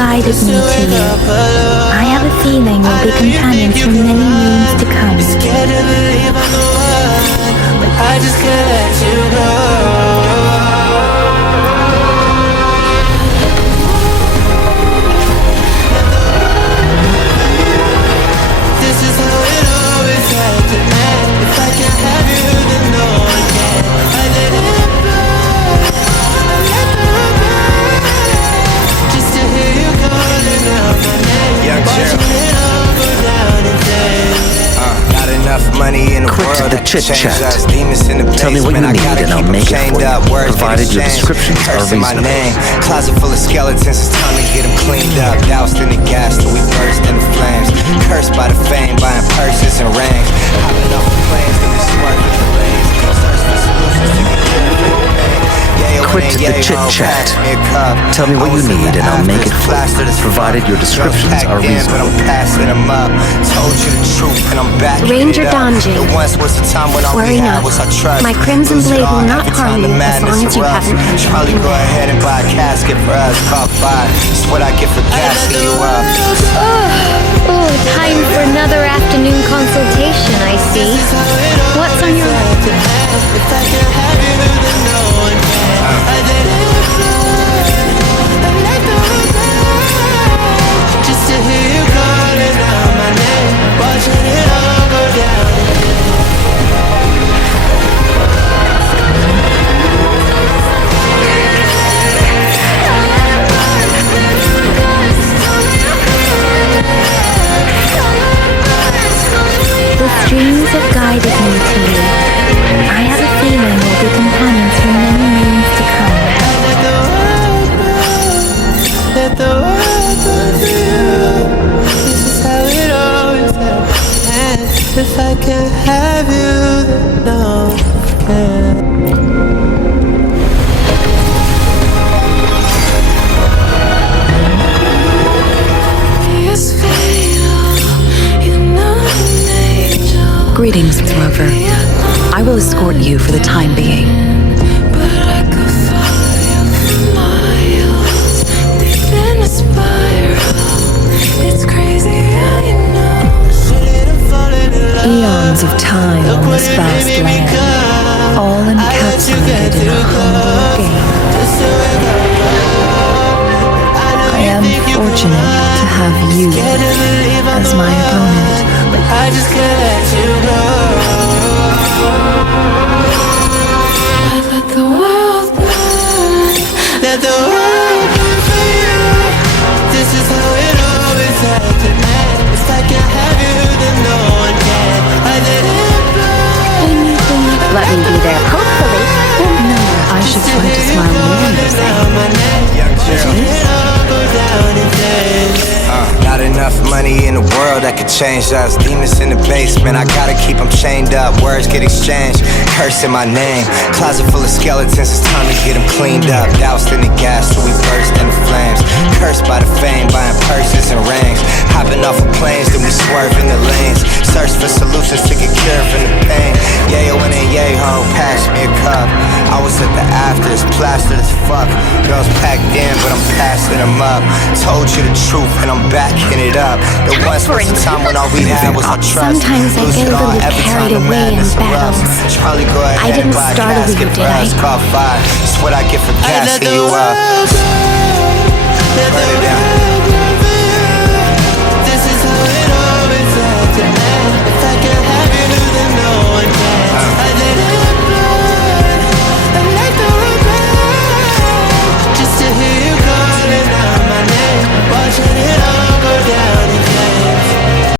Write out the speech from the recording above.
guided me to you. I have a feeling we'll be companions for many moons to come. Scared to believe I'm the one, but I just can't let you go. This is how it always had to end. If I can't have you, then no one can. I let it burn, I let it burn, just to hear you calling out my name. Watching it all go down in flames. Not enough money in the Quit world the that can change chit-chat. us. Demons in the Tell me what basement, you I need gotta and I'll keep 'em make it chained for you, up. Words get provided your exchanged. descriptions are Cursing my reasonable. name. Closet full of skeletons, it's time to get them cleaned up. Doused in the gas till we burst into flames. Cursed by the fame, buying purses and rings. Hopping off the planes, then we swerving the lanes. Search for solutions to get care of the pain. Quit the chit-chat. Tell me what you need and I'll make it for you, provided your descriptions are reasonable. But I'm passing them up. Told you the truth and I'm back. Ranger Donji, There once was a time when all we worry had not. was our trust. My Crimson Lose it Blade all will not every harm time the you as madness long as you erupts. haven't touched Charlie, me. go ahead and buy a casket for us. Call five. It's what I get for gassing you up. Oh, time for another afternoon consultation, I see. What's on your... If I can't have you, then no one can. I let it burn, I let it burn, just to hear you calling out my name. Watching it all go down. The streams have guided me to you. I have a feeling we'll be companions for many moons to come. Let the world burn, let the world burn for you. This is how it always ends. If I can't have you, then no one can. Greetings, Rover. I will escort you for the time being. Eons of time on this vast land, all encapsulated in a humble game. I am fortunate to have you as my opponent. I just can't let you go. Let the world burn, let the world burn for you. This is how it always had to end. If I can't have you, then no one can. I let it burn. Let me be there, hopefully. No, I should try to smile more this It all go down in flames. Not enough money in the world that could change us. Demons in the basement, I gotta keep them chained up. Words get exchanged, cursing my name. Closet full of skeletons, it's time to get them cleaned up. Doused in the gas till we burst into flames. Cursed by the fame, buying purses and rings. Hopping off of planes, then we swerve in the lanes. Search for solutions to get care from the pain. Yayo in and yayo, pass me a cup. I was at the afters, plastered as fuck. Girls packed in, but I'm passing them up. Told you the truth and I'm backing it up. There once was a time when all we had was our trust. Sometimes I Lose get it a all little every time carried the away in madness erupts. battles. Charlie, go ahead I didn't and buy a startle you, casket for did I? us. Call five. It's what I get for I let gassing the you up. world burn, let the Burn it down.